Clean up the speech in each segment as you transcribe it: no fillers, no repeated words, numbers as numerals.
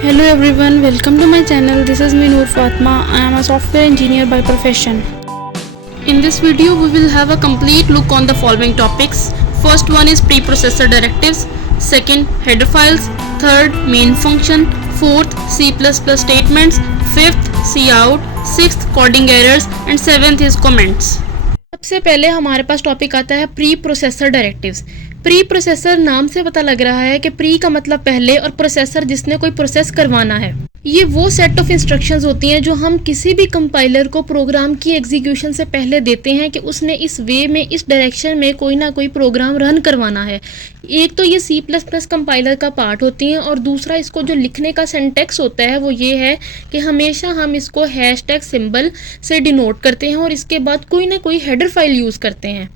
Hello everyone, welcome to my channel. This is me Noor Fatma. I am a software engineer by profession. In this video, we will have a complete look on the following topics. First one is preprocessor directives. Second, header files. Third, main function. Fourth, C++ statements. Fifth, cout. Sixth, coding errors. And seventh is comments. सबसे पहले हमारे पास topic आता है pre processor directives. Pre processor नाम से पता लग रहा है कि प्री का मतलब पहले और प्रोसेसर जिसने कोई प्रोसेस करवाना है। ये वो सेट ऑफ इंस्ट्रक्शंस होती हैं जो हम किसी भी कंपाइलर को प्रोग्राम की एग्जीक्यूशन से पहले देते हैं कि उसने इस वे में, इस डायरेक्शन में कोई ना कोई प्रोग्राम रन करवाना है। एक तो ये C++ कंपाइलर का पार्ट होती हैं और दूसरा इसको जो लिखने का सिंटैक्स होता है वो ये है कि हमेशा हम इसको हैशटैग सिंबल से डिनोट करते हैं और इसके बाद कोई ना कोई हेडर फाइल यूज़ करते हैं।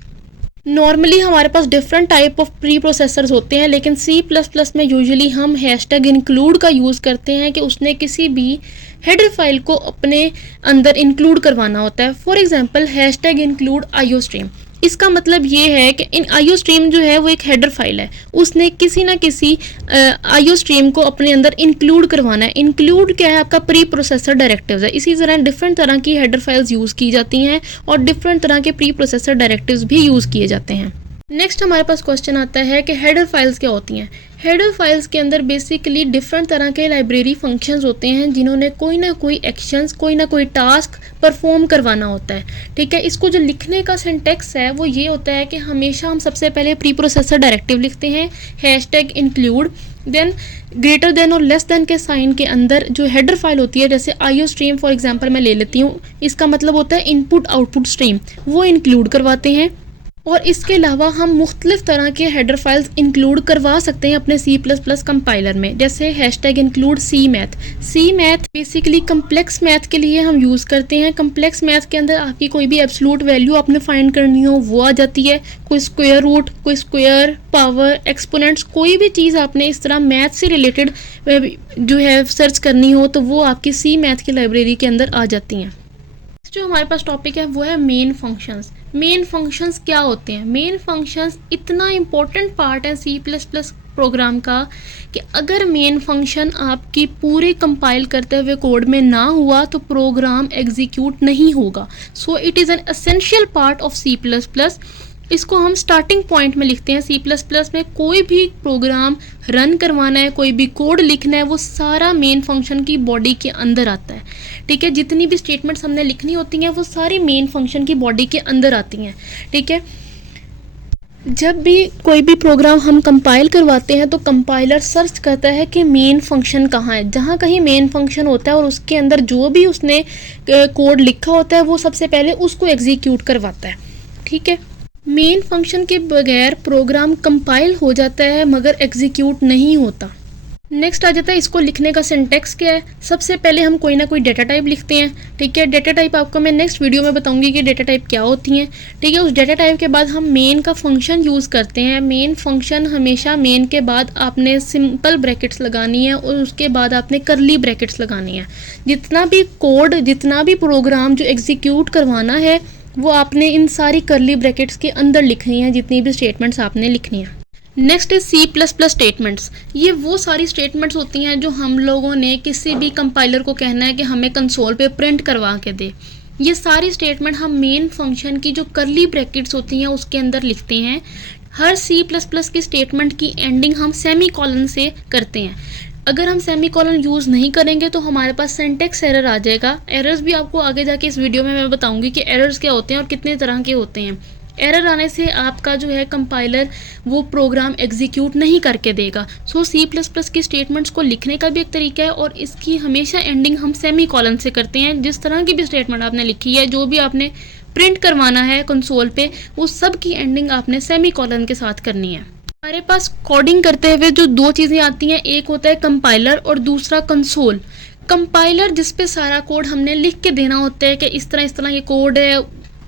नॉर्मली हमारे पास different type of pre processors होते हैं, लेकिन C++ में यूजुअली हम हैशटैग इंक्लूड का यूज़ करते हैं कि उसने किसी भी हेडर फाइल को अपने अंदर इंक्लूड करवाना होता है। For example hashtag include IOStream। इसका मतलब ये है कि इन IOStream जो है वो एक हेडर फाइल है, उसने किसी ना किसी IOStream को अपने अंदर इंक्लूड करवाना है। इंक्लूड क्या है? आपका प्री प्रोसेसर डायरेक्टिव्स है। इसी तरह डिफरेंट तरह की हेडर फाइल्स यूज़ की जाती हैं और डिफरेंट तरह के प्री प्रोसेसर डायरेक्टिव्स भी यूज़ किए जाते हैं। नेक्स्ट हमारे पास क्वेश्चन आता है कि हेडर फाइल्स क्या होती हैं। हेडर फाइल्स के अंदर बेसिकली डिफरेंट तरह के लाइब्रेरी फंक्शंस होते हैं जिन्होंने कोई ना कोई एक्शंस, कोई ना कोई टास्क परफॉर्म करवाना होता है। ठीक है, इसको जो लिखने का सिंटैक्स है वो ये होता है कि हमेशा हम सबसे पहले प्री प्रोसेसर डायरेक्टिव लिखते हैं, hashtag include, then greater than और लेस देन के साइन के अंदर जो हेडर फाइल होती है, जैसे IOStream फॉर एग्जांपल मैं ले लेती हूँ, इसका मतलब होता है इनपुट आउटपुट स्ट्रीम, वो इंक्लूड करवाते हैं। और इसके अलावा हम मुख्तलिफ तरह के हेडर फाइल्स इंक्लूड करवा सकते हैं अपने C++ कंपाइलर में, जैसे hashtag include CMath। CMath basically complex math के लिए हम यूज़ करते हैं। कम्प्लेक्स मैथ के अंदर आपकी कोई भी एब्सोल्यूट वैल्यू आपने फाइंड करनी हो वो आ जाती है, कोई स्क्वायर रूट, कोई स्क्वायर, पावर, एक्सपोनेंट्स, कोई भी चीज़ आपने इस तरह मैथ से रिलेटेड जो है सर्च करनी हो तो वो आपकी CMath की लाइब्रेरी के अंदर आ जाती हैं। जो हमारे पास टॉपिक है वो है मेन फंक्शंस। मेन फंक्शंस क्या होते हैं? मेन फंक्शंस इतना इम्पोर्टेंट पार्ट है C++ प्रोग्राम का कि अगर मेन फंक्शन आपकी पूरे कंपाइल करते हुए कोड में ना हुआ तो प्रोग्राम एग्जीक्यूट नहीं होगा। So it is an essential part of C++। इसको हम स्टार्टिंग पॉइंट में लिखते हैं। C++ में कोई भी प्रोग्राम रन करवाना है, कोई भी कोड लिखना है, वो सारा मेन फंक्शन की बॉडी के अंदर आता है। ठीक है, जितनी भी स्टेटमेंट्स हमने लिखनी होती हैं वो सारी मेन फंक्शन की बॉडी के अंदर आती हैं। ठीक है, जब भी कोई भी प्रोग्राम हम कंपाइल करवाते हैं तो कंपाइलर सर्च करता है कि मेन फंक्शन कहाँ है। जहाँ कहीं मेन फंक्शन होता है और उसके अंदर जो भी उसने कोड लिखा होता है वो सबसे पहले उसको एग्जीक्यूट करवाता है। ठीक है, मेन फंक्शन के बगैर प्रोग्राम कंपाइल हो जाता है मगर एग्जीक्यूट नहीं होता। नेक्स्ट आ जाता है इसको लिखने का सिंटैक्स क्या है। सबसे पहले हम कोई ना कोई डेटा टाइप लिखते हैं। ठीक है, डेटा टाइप आपको मैं नेक्स्ट वीडियो में बताऊंगी कि डेटा टाइप क्या होती हैं। ठीक है, उस डेटा टाइप के बाद हम मेन का फंक्शन यूज़ करते हैं। मेन फंक्शन हमेशा मेन के बाद आपने सिंपल ब्रैकेट्स लगानी है और उसके बाद आपने करली ब्रैकेट्स लगानी है। जितना भी कोड, जितना भी प्रोग्राम जो एग्जीक्यूट करवाना है वो आपने इन सारी करली ब्रैकेट्स के अंदर लिखनी है, जितनी भी स्टेटमेंट्स आपने लिखनी है। Next is C++ statements. ये वो सारी स्टेटमेंट्स होती हैं जो हम लोगों ने किसी भी कंपाइलर को कहना है कि हमें कंसोल पे प्रिंट करवा के दे। ये सारी स्टेटमेंट हम मेन फंक्शन की जो करली ब्रैकेट्स होती हैं उसके अंदर लिखते हैं। हर C++ की स्टेटमेंट की एंडिंग हम सेमी कॉलन से करते हैं। अगर हम सेमी कॉलन यूज़ नहीं करेंगे तो हमारे पास सिंटैक्स एरर आ जाएगा। एरर्स भी आपको आगे जाके इस वीडियो में मैं बताऊंगी कि एरर्स क्या होते हैं और कितने तरह के होते हैं। एरर आने से आपका जो है कंपाइलर वो प्रोग्राम एग्जीक्यूट नहीं करके देगा। सो C++ की स्टेटमेंट्स को लिखने का भी एक तरीका है और इसकी हमेशा एंडिंग हम सेमी कॉलन से करते हैं। जिस तरह की भी स्टेटमेंट आपने लिखी है, जो भी आपने प्रिंट करवाना है कंसोल पे, वो सब की एंडिंग आपने सेमी कॉलन के साथ करनी है। हमारे पास कोडिंग करते हुए जो दो चीज़ें आती हैं, एक होता है कंपाइलर और दूसरा कंसोल। कंपाइलर जिस पे सारा कोड हमने लिख के देना होता है कि इस तरह ये कोड है।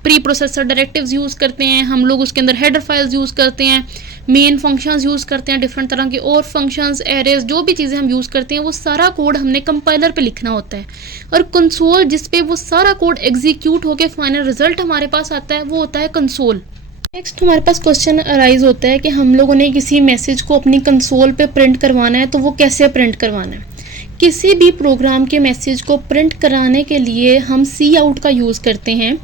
प्री प्रोसेसर डायरेक्टिव्स यूज़ करते हैं हम लोग, उसके अंदर हेडर फाइल्स यूज़ करते हैं, मेन फंक्शंस यूज़ करते हैं, डिफरेंट तरह के और फंक्शंस, एरेज, जो भी चीज़ें हम यूज़ करते हैं वो सारा कोड हमने कंपाइलर पे लिखना होता है। और कंसोल जिस पे वो सारा कोड एग्जीक्यूट होकर फाइनल रिजल्ट हमारे पास आता है वो होता है कंसोल। नेक्स्ट हमारे पास क्वेश्चन अराइज होता है कि हम लोगों ने किसी मैसेज को अपनी कंसोल पे प्रिंट करवाना है तो वो कैसे प्रिंट करवाना है। किसी भी प्रोग्राम के मैसेज को प्रिंट कराने के लिए हम सी आउट का यूज़ करते हैं।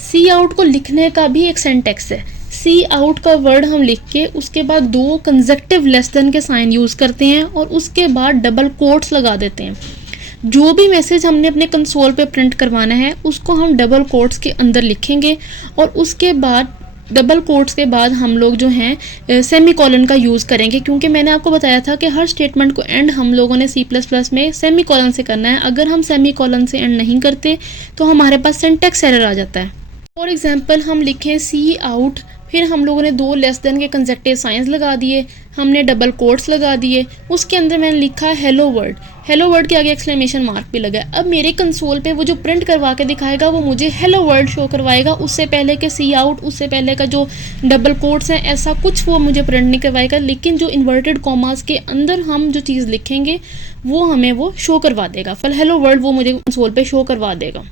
सी आउट को लिखने का भी एक सिंटैक्स है। सी आउट का वर्ड हम लिख के उसके बाद 2 कंसेक्टिव लेस देन के साइन यूज़ करते हैं और उसके बाद डबल कोट्स लगा देते हैं। जो भी मैसेज हमने अपने कंसोल पे प्रिंट करवाना है उसको हम डबल कोट्स के अंदर लिखेंगे और उसके बाद डबल कोट्स के बाद हम लोग जो हैं सेमी कॉलन का यूज़ करेंगे, क्योंकि मैंने आपको बताया था कि हर स्टेटमेंट को एंड हम लोगों ने C++ में सेमी कॉलन से करना है। अगर हम सेमी कॉलन से एंड नहीं करते तो हमारे पास सिंटैक्स एरर आ जाता है। फॉर एग्जांपल हम लिखें सी आउट, फिर हम लोगों ने 2 लेस देन के कंसेक्टिव साइंस लगा दिए, हमने डबल कोट्स लगा दिए, उसके अंदर मैंने लिखा हेलो वर्ड। हेलो वर्ड के आगे एक्सक्लेमेशन मार्क भी लगा है। अब मेरे कंसोल पे वो जो प्रिंट करवा के दिखाएगा वो मुझे हेलो वर्ड शो करवाएगा, उससे पहले के सी आउट, उससे पहले का जो डबल कोट्स हैं ऐसा कुछ वो मुझे प्रिंट नहीं करवाएगा। लेकिन जो इन्वर्टेड कॉमास के अंदर हम जो चीज़ लिखेंगे वो हमें वो शो करवा देगा। फिर हेलो वर्ड वो मुझे कंसोल पे शो करवा देगा।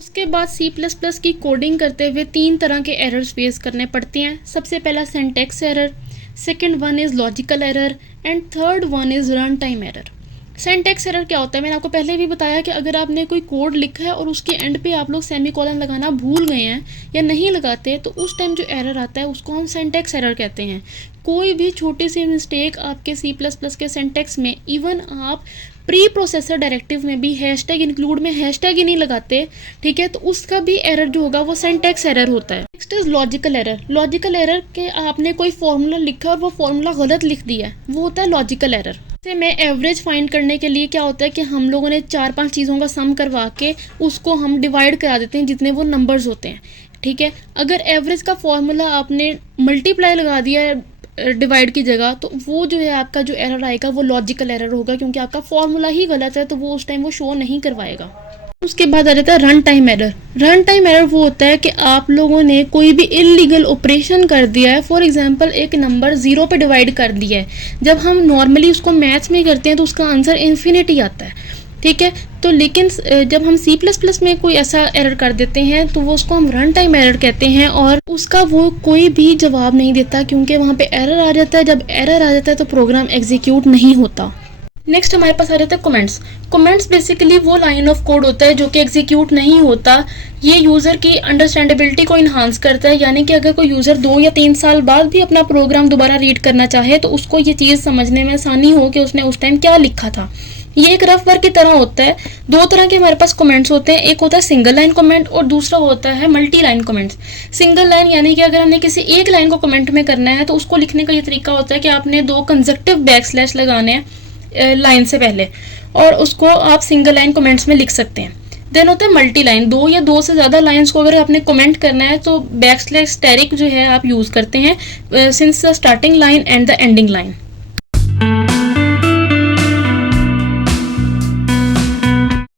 उसके बाद C++ की कोडिंग करते हुए 3 तरह के एरर्स फेस करने पड़ते हैं। सबसे पहला syntax error, second one is logical error and third one is run time error. Syntax error क्या होता है, मैंने आपको पहले भी बताया कि अगर आपने कोई कोड लिखा है और उसके एंड पे आप लोग सेमी कॉलन लगाना भूल गए हैं या नहीं लगाते तो उस टाइम जो एरर आता है उसको हम सिंटैक्स एरर कहते हैं। कोई भी छोटी सी मिस्टेक आपके C++ के सिंटैक्स में, इवन आप प्री प्रोसेसर डायरेक्टिव में भी हैशटैग इंक्लूड में हैशटैग ही नहीं लगाते, ठीक है, तो उसका भी एरर जो होगा वो सिंटैक्स एरर होता है। Next is logical error. Logical error के आपने कोई फॉर्मूला लिखा और वो फॉर्मूला गलत लिख दिया है, वो होता है लॉजिकल एरर। जैसे मैं एवरेज फाइंड करने के लिए क्या होता है कि हम लोगों ने 4-5 चीज़ों का सम करवा के उसको हम डिवाइड करा देते हैं जितने वो नंबर्स होते हैं, ठीक है। अगर एवरेज का फॉर्मूला आपने मल्टीप्लाई लगा दिया है डिवाइड की जगह, तो वो जो है आपका जो एरर आएगा वो लॉजिकल एरर होगा, क्योंकि आपका फॉर्मूला ही गलत है तो वो उस टाइम वो शो नहीं करवाएगा। उसके बाद आ जाता है run time error. Run time error वो होता है कि आप लोगों ने कोई भी इलीगल ऑपरेशन कर दिया है। फॉर एग्जांपल एक नंबर 0 पे डिवाइड कर दिया है, जब हम नॉर्मली उसको मैथ्स में करते हैं तो उसका आंसर इन्फिनिटी आता है, ठीक है। तो लेकिन जब हम C++ में कोई ऐसा एरर कर देते हैं तो वो उसको हम रन टाइम एरर कहते हैं और उसका वो कोई भी जवाब नहीं देता, क्योंकि वहाँ पे एरर आ जाता है। जब एरर आ जाता है तो प्रोग्राम एग्जीक्यूट नहीं होता। नेक्स्ट हमारे पास आ जाता है कमेंट्स। कमेंट्स बेसिकली वो लाइन ऑफ कोड होता है जो कि एग्जीक्यूट नहीं होता। ये यूज़र की अंडरस्टैंडेबिलिटी को इन्हांस करता है, यानी कि अगर कोई यूज़र 2 या 3 साल बाद भी अपना प्रोग्राम दोबारा रीड करना चाहे तो उसको ये चीज़ समझने में आसानी हो कि उसने उस टाइम क्या लिखा था। ये एक रफ वर्क की तरह होता है। 2 तरह के हमारे पास कमेंट्स होते हैं, एक होता है सिंगल लाइन कमेंट और दूसरा होता है multi line comments. Single line यानी कि अगर हमने किसी एक लाइन को कमेंट में करना है तो उसको लिखने का ये तरीका होता है कि आपने 2 कंसेक्टिव बैकस्लैश लगाने हैं लाइन से पहले और उसको आप सिंगल लाइन कमेंट्स में लिख सकते हैं। देन होता है मल्टी लाइन, 2 या 2 से ज़्यादा लाइंस को अगर आपने कमेंट करना है तो बैकस्लैश स्टैरिक जो है आप यूज़ करते हैं since the starting line and the ending line.